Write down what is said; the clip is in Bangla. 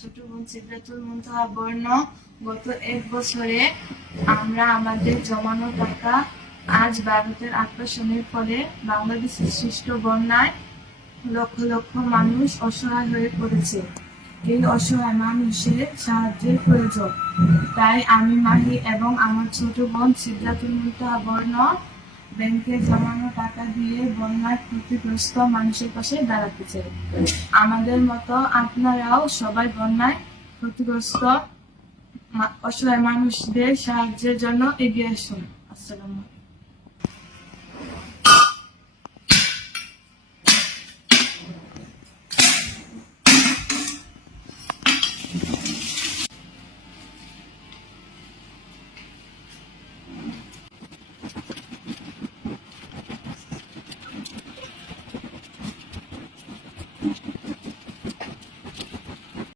ছোট বোন সিদ্ধাতুল মুনতাহা বর্ণ গত এক বছরে আমরা আমাদের জমানো টাকা আজ ভারতের আগ্রাসনের ফলে বাংলাদেশের সৃষ্ট বন্যায় লক্ষ লক্ষ মানুষ অসহায় হয়ে পড়েছে। এই অসহায় মানুষের সাহায্যের প্রয়োজন। তাই আমি মাহি এবং আমার ছোট বোন সিদ্ধাতুল মুনতাহা বর্ণ ব্যাংকে জমানো টাকা দিয়ে বন্যার ক্ষতিগ্রস্ত মানুষের পাশে দাঁড়াতে চাই। আমাদের মতো আপনারাও সবাই বন্যায় ক্ষতিগ্রস্ত অসহায় মানুষদের সাহায্যের জন্য এগিয়ে আসুন। আসসালামু